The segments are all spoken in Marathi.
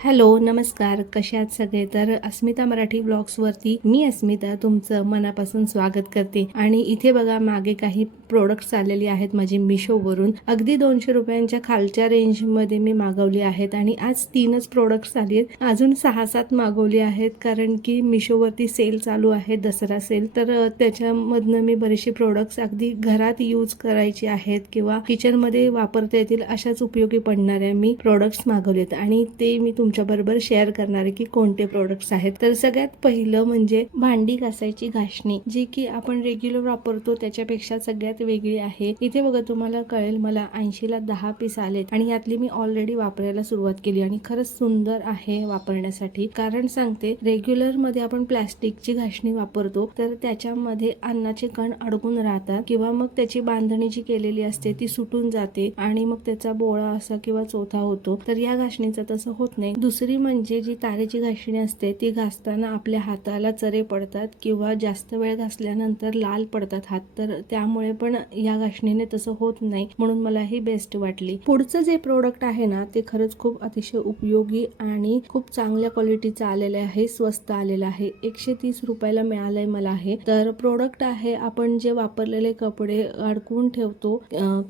हॅलो नमस्कार, कशा आहात सगळे. तर अस्मिता मराठी ब्लॉग्सवरती मी अस्मिता तुमचं मनापासून स्वागत करते. आणि इथे बघा मागे काही प्रोडक्ट्स आलेले आहेत माझे मिशोवरून. अगदी 200 रुपयांच्या खालच्या रेंजमध्ये मी मागवली आहेत आणि आज 3च प्रोडक्ट्स आली आहेत. अजून 6-7 मागवली आहेत कारण की मिशोवरती सेल चालू आहे, दसरा सेल. तर त्याच्यामधनं मी बरेचसे प्रोडक्ट्स अगदी घरात यूज करायचे आहेत किंवा किचनमध्ये वापरता येतील अशाच उपयोगी पडणाऱ्या मी प्रोडक्ट्स मागवलेत आणि ते मी तुमच्या बरोबर शेअर करणार आहे की कोणते प्रोडक्ट्स आहेत. तर सगळ्यात पहिलं म्हणजे भांडी घासायची घासणी, जी की आपण रेग्युलर वापरतो त्याच्यापेक्षा सगळ्यात वेगळी आहे. इथे बघा तुम्हाला कळेल, मला 80ला 10 पीस आलेत आणि यातली मी ऑलरेडी वापरायला सुरुवात केली आणि खरंच सुंदर आहे वापरण्यासाठी. कारण सांगते, रेग्युलर मध्ये आपण प्लास्टिकची घासणी वापरतो तर त्याच्यामध्ये अन्नाचे कण अडकून राहतात किंवा मग त्याची बांधणी जी केलेली असते ती सुटून जाते आणि मग त्याचा बोळा असा किंवा चोथा होतो. तर या घासणीचं तसं होत नाही. दुसरी म्हणजे जी तारेची घासणी असते ती घासताना आपल्या हाताला चरे पडतात किंवा जास्त वेळ घासल्यानंतर लाल पडतात हात. तर त्यामुळे पण या घासणीने तसं होत नाही, म्हणून मला ही बेस्ट वाटली. पुढचं जे प्रोडक्ट आहे ना ते खरंच खूप अतिशय उपयोगी आणि खूप चांगल्या क्वालिटीचं आलेलं आहे, स्वस्त आलेलं आहे. 130 रुपयाला मिळालंय मला हे. तर प्रोडक्ट आहे, आपण जे वापरलेले कपडे अडकवून ठेवतो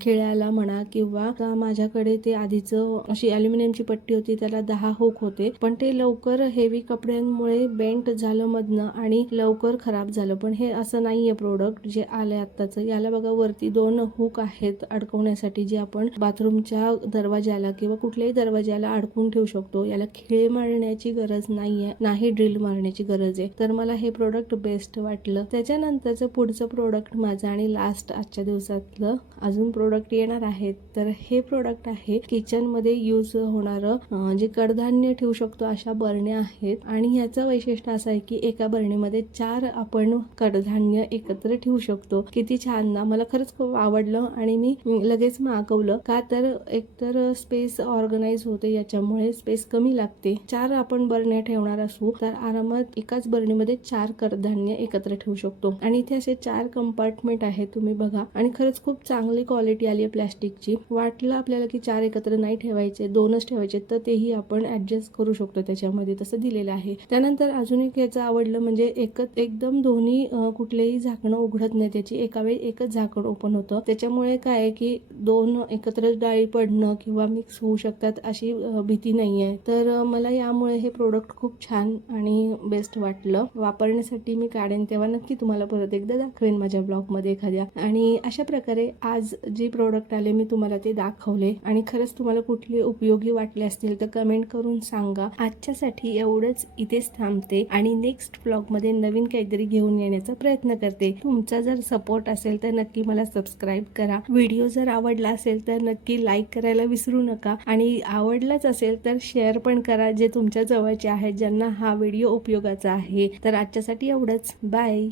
खिळ्याला म्हणा, किंवा माझ्याकडे ते आधीचं अशी अल्युमिनियमची पट्टी होती, त्याला 10 हुक होते, पण ते लवकर हेवी कपड्यांमुळे बेंट झालं मधनं आणि लवकर खराब झालं. पण हे असं नाहीये प्रोडक्ट जे आलंय आत्ताचं. याला बघा वरती 2 हुक आहेत अडकवण्यासाठी, जे आपण बाथरूमच्या दरवाजाला किंवा कुठल्याही दरवाजाला अडकवून ठेवू शकतो. याला खिळे मारण्याची गरज नाहीये, नाही ड्रिल मारण्याची गरज आहे. तर मला हे प्रोडक्ट बेस्ट वाटलं. त्याच्यानंतरचं पुढचं प्रोडक्ट माझं आणि लास्ट आजच्या दिवसातलं अजून प्रोडक्ट येणार आहेत. तर हे प्रोडक्ट आहे किचन मध्ये यूज होणारं, जे कडधान्य ठेवू शकतो अशा बरण्या आहेत. आणि ह्याचं वैशिष्ट्य असं आहे की एका बरणीमध्ये 4 आपण कडधान्य एकत्र ठेवू शकतो. किती छान ना, मला खरंच खूप आवडलं आणि मी लगेच मागवलं. का तर एकतर स्पेस ऑर्गनाइज होते, याच्यामुळे स्पेस कमी लागते. 4 आपण बरण्या ठेवणार असू तर आरामात एकाच बरणीमध्ये 4 कडधान्य एकत्र ठेवू शकतो. आणि इथे असे 4 कंपार्टमेंट आहेत, तुम्ही बघा. आणि खरंच खूप चांगली क्वालिटी आली आहे प्लॅस्टिकची. वाटलं आपल्याला की 4 एकत्र नाही ठेवायचे, 2च ठेवायचे, तर तेही आपण ऍडजस्ट करू शकतो, त्याच्यामध्ये तसं दिलेलं आहे. त्यानंतर अजून एक याचं आवडलं म्हणजे एकदम दोन्ही कुठलेही झाकणं उघडत नाही, त्याची एका वेळी एकच झाकण ओपन होतं. त्याच्यामुळे काय आहे की 2 एकत्र डाळी पडणं किंवा मिक्स होऊ शकतात अशी भीती नाहीये. तर मला यामुळे हे प्रोडक्ट खूप छान आणि बेस्ट वाटलं. वापरण्यासाठी मी काढेन तेव्हा नक्की तुम्हाला परत एकदा दाखवेन माझ्या ब्लॉग मध्ये एखाद्या. आणि अशा प्रकारे आज जे प्रोडक्ट आले मी तुम्हाला ते दाखवले आणि खरंच तुम्हाला कुठले उपयोगी वाटले असतील तर कमेंट करून सांगा. आजच्यासाठी एवढंच, इथेच थांबते आणि नेक्स्ट ब्लॉग मध्ये नवीन काहीतरी घेऊन येण्याचा प्रयत्न करते. तुमचा जर सपोर्ट असेल तर नक्की मला सबस्क्राईब करा. व्हिडिओ जर आवडला असेल तर नक्की लाईक करायला विसरू नका आणि आवडलाच असेल तर शेअर पण करा, जे तुमच्या जवळचे आहेत ज्यांना हा व्हिडिओ उपयोगाचा आहे. तर आजच्यासाठी एवढंच, बाय.